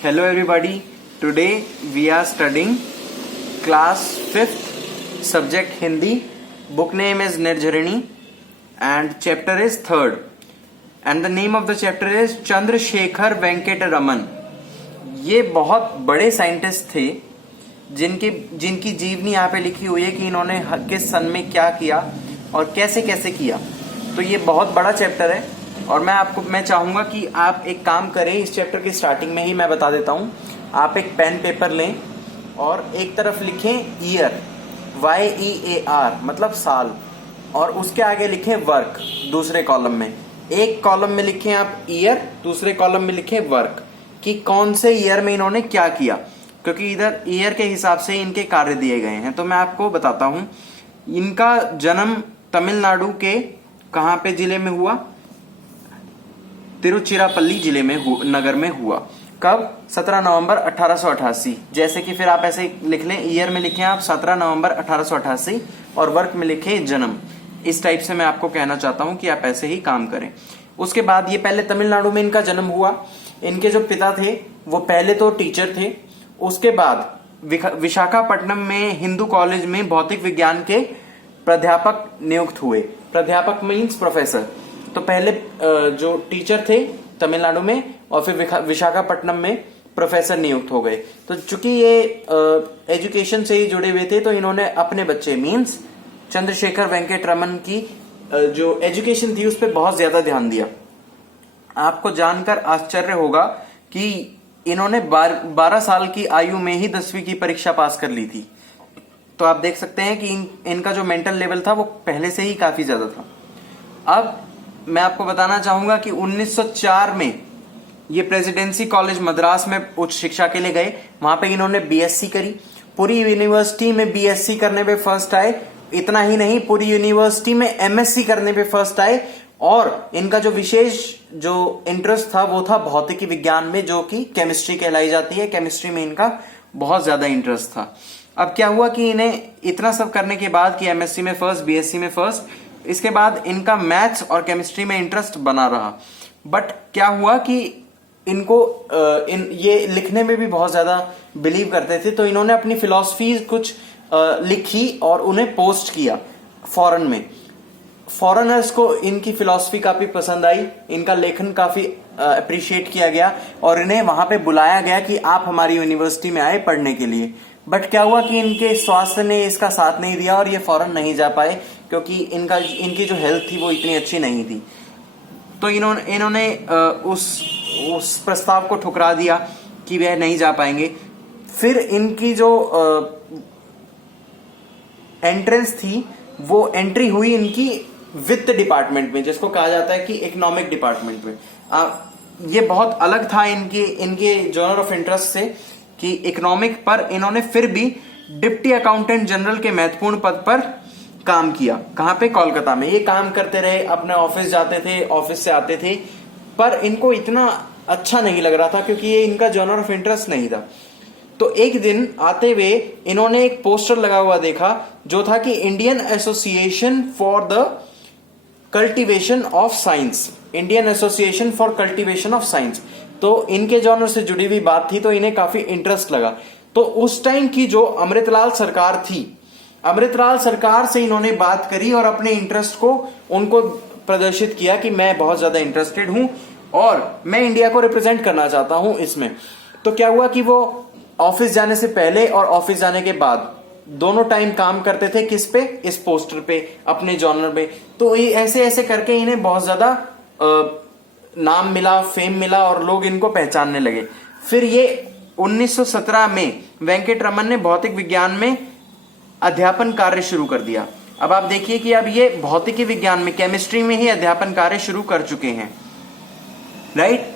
Hello everybody. Today we are studying class 5th subject Hindi. Book name is Nirjharini and chapter is 3rd. And the name of the chapter is Chandrasekhar Venkata Raman. ये बहुत बड़े scientist थे जिनकी जीवनी यहाँ पे लिखी हुई है कि इन्होंने किस सन में क्या किया और कैसे कैसे किया। तो ये बहुत बड़ा चैप्टर है और मैं चाहूंगा कि आप एक काम करें। इस चैप्टर की स्टार्टिंग में ही मैं बता देता हूँ, आप एक पेन पेपर लें और एक तरफ लिखें ईयर, YEAR मतलब साल, और उसके आगे लिखें वर्क दूसरे कॉलम में। एक कॉलम में लिखें आप ईयर, दूसरे कॉलम में लिखें वर्क कि कौन से ईयर में इन्होंने क्या किया, क्योंकि इधर ईयर के हिसाब से इनके कार्य दिए गए हैं। तो मैं आपको बताता हूं, इनका जन्म तमिलनाडु के कहां पे जिले में हुआ, तिरुचिरापल्ली जिले में नगर में हुआ। कब? 17 नवंबर 1888। जैसे कि फिर आप ऐसे लिख लें, ईयर में लिखें आप 17 नवंबर 1888 और वर्क में लिखें जन्म। इस टाइप से मैं आपको कहना चाहता हूं कि आप ऐसे ही काम करें। उसके बाद ये पहले तमिलनाडु में इनका जन्म हुआ। इनके जो पिता थे वो पहले तो टीचर थे, उसके बाद विशाखापट्टनम में हिंदू कॉलेज में भौतिक विज्ञान के प्राध्यापक नियुक्त हुए। प्राध्यापक मीन्स प्रोफेसर। तो पहले जो टीचर थे तमिलनाडु में और फिर विशाखापट्टनम में प्रोफेसर नियुक्त हो गए। तो चूंकि ये एजुकेशन से ही जुड़े हुए थे तो इन्होंने अपने बच्चे मीन्स चंद्रशेखर वेंकट रमन की जो एजुकेशन थी उस पर बहुत ज्यादा ध्यान दिया। आपको जानकर आश्चर्य होगा कि इन्होंने 12 साल की आयु में ही 10वीं की परीक्षा पास कर ली थी। तो आप देख सकते हैं कि इनका जो मेंटल लेवल था वो पहले से ही काफी ज्यादा था। अब मैं आपको बताना चाहूंगा कि 1904 में ये प्रेसिडेंसी कॉलेज मद्रास में उच्च शिक्षा के लिए गए। वहां पे इन्होंने बीएससी करी। पूरी यूनिवर्सिटी में बीएससी करने पे फर्स्ट आए। इतना ही नहीं, पूरी यूनिवर्सिटी में एमएससी करने पे फर्स्ट आए। और इनका जो विशेष जो इंटरेस्ट था वो था भौतिकी विज्ञान में, जो कि केमिस्ट्री कहलाई जाती है। केमिस्ट्री में इनका बहुत ज्यादा इंटरेस्ट था। अब क्या हुआ कि इन्हें इतना सब करने के बाद कि एमएससी में फर्स्ट, बीएससी में फर्स्ट, इसके बाद इनका मैथ्स और केमिस्ट्री में इंटरेस्ट बना रहा। बट क्या हुआ कि इनको ये लिखने में भी बहुत ज्यादा बिलीव करते थे। तो इन्होंने अपनी फिलॉसफी कुछ लिखी और उन्हें पोस्ट किया फॉरेन में। फॉरेनर्स को इनकी फिलॉसफी काफी पसंद आई, इनका लेखन काफी अप्रिशिएट किया गया और इन्हें वहां पे बुलाया गया कि आप हमारी यूनिवर्सिटी में आए पढ़ने के लिए। बट क्या हुआ कि इनके स्वास्थ्य ने इसका साथ नहीं दिया और ये फॉरेन नहीं जा पाए, क्योंकि इनकी जो हेल्थ थी वो इतनी अच्छी नहीं थी। तो इन्होंने उस प्रस्ताव को ठुकरा दिया कि वह नहीं जा पाएंगे। फिर इनकी जो एंट्रेंस थी वो एंट्री हुई इनकी वित्त डिपार्टमेंट में, जिसको कहा जाता है कि इकोनॉमिक डिपार्टमेंट में। ये बहुत अलग था इनके जॉनर ऑफ इंटरेस्ट से कि इकोनॉमिक, पर इन्होंने फिर भी डिप्टी अकाउंटेंट जनरल के महत्वपूर्ण पद पर काम किया। कहां पे? कोलकाता में। ये काम करते रहे, अपने ऑफिस जाते थे, ऑफिस से आते थे, पर इनको इतना अच्छा नहीं लग रहा था क्योंकि ये इनका जॉनर ऑफ इंटरेस्ट नहीं था। तो एक दिन आते हुए इन्होंने एक पोस्टर लगा हुआ देखा जो था कि Indian association for the cultivation of science, Indian association for cultivation of science. तो इनके जॉनर से जुड़ी हुई बात थी तो इन्हें काफी इंटरेस्ट लगा। तो उस टाइम की जो अमृतलाल सरकार थी, अमृतलाल सरकार से इन्होंने बात करी और अपने इंटरेस्ट को उनको प्रदर्शित किया कि मैं बहुत ज्यादा इंटरेस्टेड हूं और मैं इंडिया को रिप्रेजेंट करना चाहता हूं इसमें। तो क्या हुआ कि वो ऑफिस जाने से पहले और ऑफिस जाने के बाद दोनों टाइम काम करते थे। किस पे? इस पोस्टर पे, अपने जॉनर पे। तो ये ऐसे ऐसे करके इन्हें बहुत ज्यादा नाम मिला, फेम मिला और लोग इनको पहचानने लगे। फिर ये 1917 में वेंकट रमन ने भौतिक विज्ञान में अध्यापन कार्य शुरू कर दिया। अब आप देखिए कि अब ये भौतिकी विज्ञान में, केमिस्ट्री में ही अध्यापन कार्य शुरू कर चुके हैं, राइट।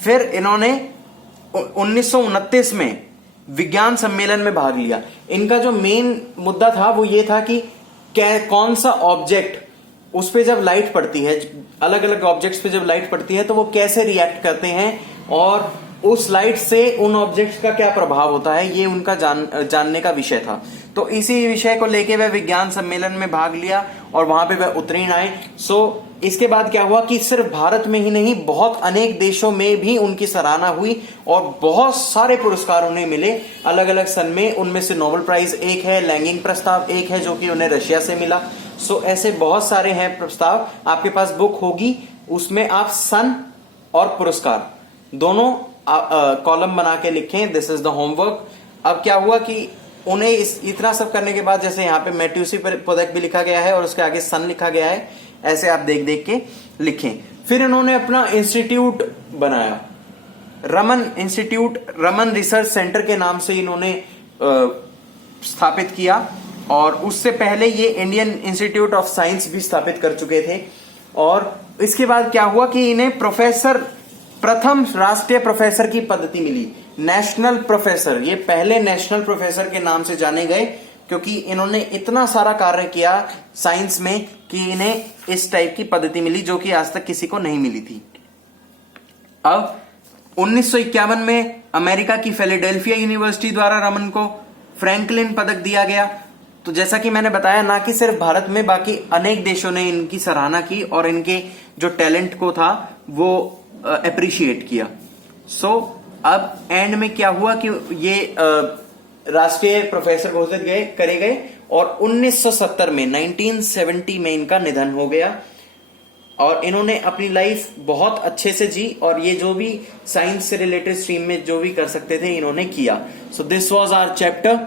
फिर इन्होंने 1929 में विज्ञान सम्मेलन में भाग लिया। इनका जो मेन मुद्दा था वो ये था कि कौन सा ऑब्जेक्ट, उस पे जब लाइट पड़ती है, अलग अलग ऑब्जेक्ट्स पे जब लाइट पड़ती है तो वो कैसे रिएक्ट करते हैं और उस लाइट से उन ऑब्जेक्ट्स का क्या प्रभाव होता है, ये उनका जानने का विषय था। तो इसी विषय को लेके वह विज्ञान सम्मेलन में भाग लिया और वहां पे वह उत्तीर्ण आए। सो इसके बाद क्या हुआ कि सिर्फ भारत में ही नहीं, बहुत अनेक देशों में भी उनकी सराहना हुई और बहुत सारे पुरस्कार उन्हें मिले अलग अलग सन में। उनमें से नोबेल प्राइज एक है, लैंगिंग प्रस्ताव एक है जो कि उन्हें रशिया से मिला। सो ऐसे बहुत सारे हैं प्रस्ताव। आपके पास बुक होगी, उसमें आप सन और पुरस्कार दोनों कॉलम बना के लिखें। This is the homework. अब क्या हुआ कि उन्हें इतना सब करने के बाद, जैसे यहाँ पे मैट्यूसी पदक भी लिखा गया है और उसके आगे सन लिखा गया है, ऐसे आप देख देख के लिखें। फिर इन्होंने अपना इंस्टीट्यूट बनाया, Raman institute, Raman research centre के नाम से इन्होंने स्थापित किया। और उससे पहले ये इंडियन इंस्टीट्यूट ऑफ साइंस भी स्थापित कर चुके थे। और इसके बाद क्या हुआ कि इन्हें प्रोफेसर, प्रथम राष्ट्रीय प्रोफेसर की पद्धति मिली, नेशनल प्रोफेसर। ये पहले नेशनल प्रोफेसर के नाम से जाने गए क्योंकि इन्होंने इतना सारा कार्य किया साइंस में कि इन्हें इस टाइप की पद्धति मिली जो कि आज तक किसी को नहीं मिली थी। अब 1951 में अमेरिका की फिलाडेल्फिया यूनिवर्सिटी द्वारा रमन को फ्रैंकलिन पदक दिया गया। तो जैसा कि मैंने बताया, ना कि सिर्फ भारत में, बाकी अनेक देशों ने इनकी सराहना की और इनके जो टैलेंट को था वो अप्रिशिएट किया। सो अब एंड में क्या हुआ कि ये राष्ट्रीय प्रोफेसर घोषित करे गए और 1970 में 1970 में इनका निधन हो गया। और इन्होंने अपनी लाइफ बहुत अच्छे से जी और ये जो भी साइंस से रिलेटेड स्ट्रीम में जो भी कर सकते थे इन्होंने किया। So this was our chapter.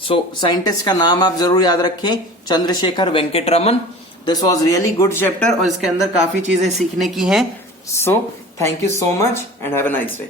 So scientist का नाम आप जरूर याद रखें, Chandrashekhar Venkata Raman. This was really good chapter और इसके अंदर काफी चीजें सीखने की हैं। So thank you so much and have a nice day.